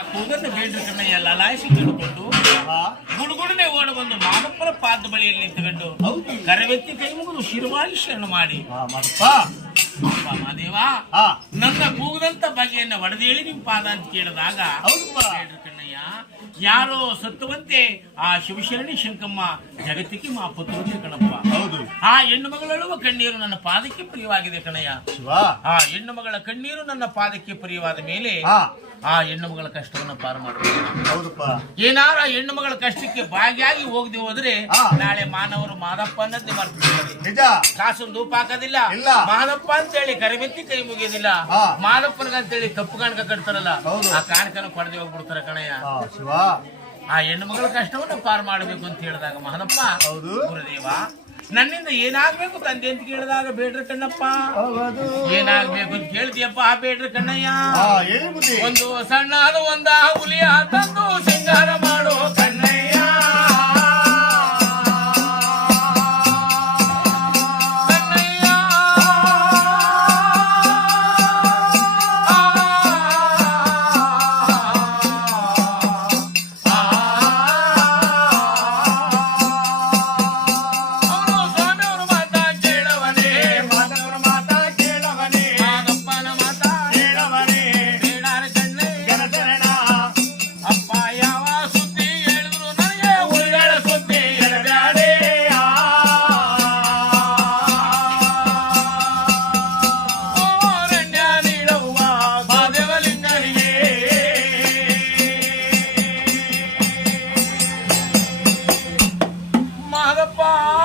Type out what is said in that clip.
ಕೂಗದ ಬೇಡ್ರ ಕಣ್ಣಯ್ಯ ಲಲಾಯಿಸಿ ತಿಳ್ಕೊಂಡು. ಗುಡುಗುಡನೆ ಓಡ ಬಂದು ಮಾದಪ್ಪನ ಪಾದ ಬಳಿಯಲ್ಲಿ ನಿಂತುಕೊಂಡು ಕರವೆತ್ತಿ ಕೈ ಮುಗಿದು ಶಿರವಾಗಿ ಶರಣ ಮಾಡಿ. ಹಾ ನನ್ನ ಕೂಗದಂತ ಬಗೆಯನ್ನ ಒಡೆದೇಳಿ ನಿಮ್ ಪಾದ ಅಂತ ಕೇಳಿದಾಗ ಬೇಡ್ರ ಕಣ್ಣಯ್ಯ ಯಾರೋ ಸತ್ತುವಂತೆ ಆ ಶಿವಶರಣಿ ಶಂಕಮ್ಮ ಜಗತ್ತಿಗೆ ಮಾ ಪುತ್ರ ಕಣಪ್ಪ. ಹೌದು. ಆ ಹೆಣ್ಣು ಮಗಳಳುವ ಕಣ್ಣೀರು ನನ್ನ ಪಾದಕ್ಕೆ ಪ್ರಿಯವಾಗಿದೆ ಕಣಯ್ಯ. ಆ ಹೆಣ್ಣು ಮಗಳ ಕಣ್ಣೀರು ನನ್ನ ಪಾದಕ್ಕೆ ಪ್ರಿಯವಾದ ಮೇಲೆ ಆ ಹೆಣ್ಣು ಮಗಳ ಕಷ್ಟವನ್ನ ಪಾರು ಮಾಡಬೇಕು. ಹೌದಪ್ಪ. ಏನಾರ ಆ ಹೆಣ್ಣು ಮಗಳ ಕಷ್ಟಕ್ಕೆ ಭಾಗಿಯಾಗಿ ಹೋಗದೆ ಹೋದ್ರೆ. ನಾಳೆ ಮಾನವರು ಮಾದಪ್ಪ ಅನ್ನದೇ ಮಾಡ್ತಿದ್ದಾರೆ. ನಿಜ. ಕಾಸು ದೂಪ ಹಾಕೋದಿಲ್ಲ. ಇಲ್ಲ. ಅಂತ ಹೇಳಿ ಕರಿಮೆತ್ತಿ ಕೈ ಮುಗಿಯೋದಿಲ್ಲ. ಹಾ. ಮಾದಪ್ಪನಿಗಂತೇಳಿ ಕಪ್ಪು ಕಾಣಕ ಕಟ್ತಾರಲ್ಲ. ಆ ಕಾಣಕನ ಕೊಡದೆ ಹೋಗ್ಬಿಡ್ತಾರ ಕಣಯ್ಯ. ಆ ಹೆಣ್ಣು ಮಗಳ ಕಷ್ಟವನ್ನ ಪಾರು ಮಾಡಬೇಕು ಅಂತ ಹೇಳಿದಾಗ ಮಹನಪ್ಪ ಹೌದು. ಗುರುದೇವ ನನ್ನಿಂದ ಏನಾಗ್ಬೇಕು ತಂದೆ ಅಂತ ಕೇಳಿದಾಗ ಬೇಡ್ರ ಕಣ್ಣಪ್ಪ. ಏನಾಗ್ಬೇಕು ಅಂತ ಕೇಳ್ತೀಯಪ್ಪ ಆ ಬೇಡ್ರ ಕಣ್ಣಯ್ಯ ಒಂದು ಸಣ್ಣ ಒಂದ ಹುಲಿಯ ತಂದು Bye.